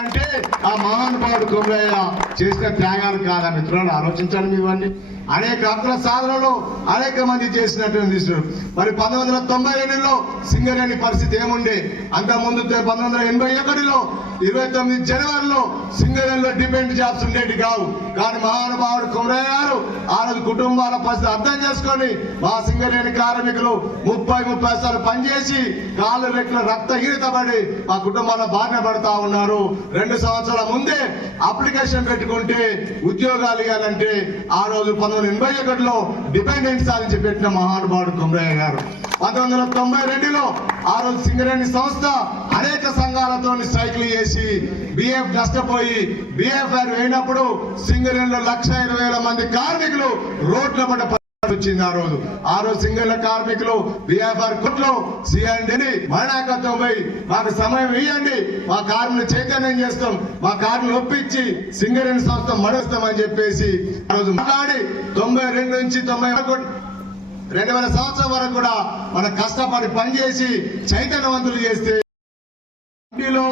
అంటే ఆ మహానుభావుడు కుమరయ్య చేసిన త్యాగాలు కాదా మిత్రులు ఆలోచించండి ఇవన్నీ అనేక హక్కుల సాధనలు అనేక మంది చేసినటువంటి తీసుకున్నారు మరి పంతొమ్మిది వందల తొంభై రెండులో సింగరేణి పరిస్థితి ఏముండే? అంత ముందు పంతొమ్మిది వందల ఎనభై ఒకటిలో ఇరవై తొమ్మిది జనవరిలో సింగరేణిలో డిపెండ్ జాబ్స్ ఉండేవి కావు. కానీ మహానుభావుడు కుమరయ్య గారు ఆ రోజు కుటుంబాల పరిస్థితి అర్థం చేసుకొని మా సింగరేణి కార్మికులు ముప్పై ముప్పై సార్లు పనిచేసి కాళ్ళు రెక్కల రక్తహీనత పడి మా కుటుంబాల బారిన పడతా ఉన్నారు. రెండు సంవత్సరాల ముందే అప్లికేషన్ పెట్టుకుంటే ఉద్యోగాలు ఇవ్వాలంటే ఆ రోజు పంతొమ్మిది ఎనభై ఒకటిలో డిపెండెంట్ సాధించి పెట్టిన మహానుభావుడు కుమరయ్య గారు. పంతొమ్మిది వందల తొంభై రెండులో ఆ రోజు సింగరేణి సంస్థ అనేక సంఘాలతో సైకిల్ చేసి బిఎఫ్ నష్టపోయి బిఎఫ్ఐ వేయినప్పుడు సింగరేణిలో లక్ష ఇరవై వేల మంది కార్మికులు రోడ్ల పడ్డ వచ్చింది ఆ రోజు. ఆ రోజు సింగరేణి కార్మికులు బిఎఫ్ఆర్ కోర్టులో సిఐడిని మరణాకత్వం పోయి మాకు సమయం ఇవ్వండి మా కార్మికులు చైతన్యం చేస్తాం మా కార్మికులు ఒప్పించి సింగరేణి సంస్థ మడుస్తామని చెప్పేసి ఆ రోజు మాట్లాడి తొంభై రెండు నుంచి తొంభై రెండు వేల సంవత్సరం వరకు కూడా మన కష్టపడి పనిచేసి చైతన్యవంతులు చేస్తే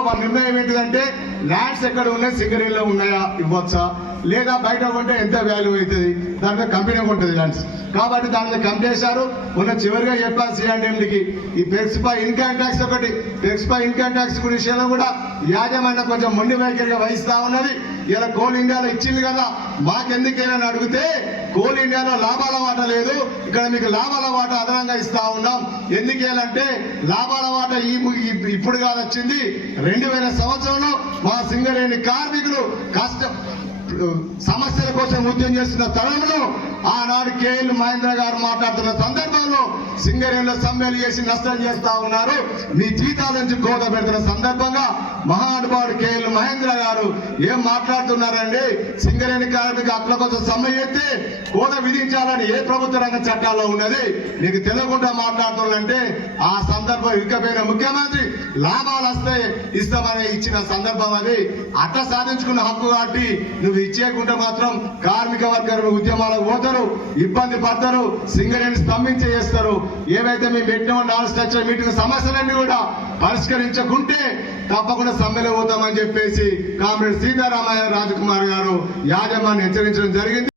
మా నిర్ణయం ఏంటిదంటే ల్యాండ్స్ ఎక్కడ ఉన్నాయి సింగరేణిలో ఉన్నాయా ఇవ్వచ్చా? లేదా బయట కొంటే ఎంత వాల్యూ అవుతుంది? దాని మీద కంపెనీ ఉంటుంది ల్యాండ్స్. కాబట్టి దాని మీద కంప్ చేశారు. మొన్న చివరిగా చెప్పాలి సిఆర్డీఎండికి ఈ పెక్స్పై ఇన్కమ్ ట్యాక్స్ ఒకటి. పెక్స్పై ఇన్కమ్ ట్యాక్స్ విషయంలో కూడా యాజమాన్యం కొంచెం మొండి వైఖరిగా వహిస్తా ఉన్నది. ఇలా కోల్ ఇండియాలో ఇచ్చింది కదా మాకెందుకేనని అడిగితే కోల్ ఇండియాలో లాభాల వాట లేదు. ఇక్కడ మీకు లాభాల వాట అదనంగా ఇస్తా ఉన్నాం. ఎందుకేనంటే లాభాల వాట ఈ ఈ- ఇప్పుడు కాదు వచ్చింది. రెండు వేల సంవత్సరంలో మా సింగరేణి కార్మికులు కష్టం సమస్యల కోసం ఉద్యమం చేస్తున్న తరుణంలో ఆనాడు కేఎల్ మహేంద్ర గారు మాట్లాడుతున్న సందర్భంలో సింగరేణిలో సమ్మెలు చేసి నష్టం చేస్తా ఉన్నారు. మీ జీతాల నుంచి కోత పెడుతున్న సందర్భంగా మహానుభావుడు కేఎల్ మహేంద్ర గారు ఏం మాట్లాడుతున్నారండి? సింగరేణి కార్మిక హక్కుల కోసం సమ్మె చేస్తే కోత విధించాలని ఏ ప్రభుత్వ రంగ చట్టాల్లో ఉన్నది? నీకు తెలియకుండా మాట్లాడుతున్నారంటే ఆ సందర్భం ఇరుకపోయిన ముఖ్యమంత్రి లాభాలు వస్తే ఇస్తామని ఇచ్చిన సందర్భం అది. అట్లా సాధించుకున్న హక్కు కాబట్టి నువ్వు ఇచ్చేయకుంటే మాత్రం కార్మిక వర్గాలు ఉద్యమాలకు పోతారు ఇబ్బంది పడతారు సింగరేణి స్తంభించే చేస్తారు. ఏవైతే మేము పెట్టిన నాన్ స్ట్రక్చర్ మీటింగ్ సమస్యలన్నీ కూడా పరిష్కరించకుంటే తప్పకుండా సమ్మెలో పోతామని చెప్పేసి కామ్రేడ్ సీతారామయ్య రాజకుమార్ గారు యాజమాన్యం హెచ్చరించడం జరిగింది.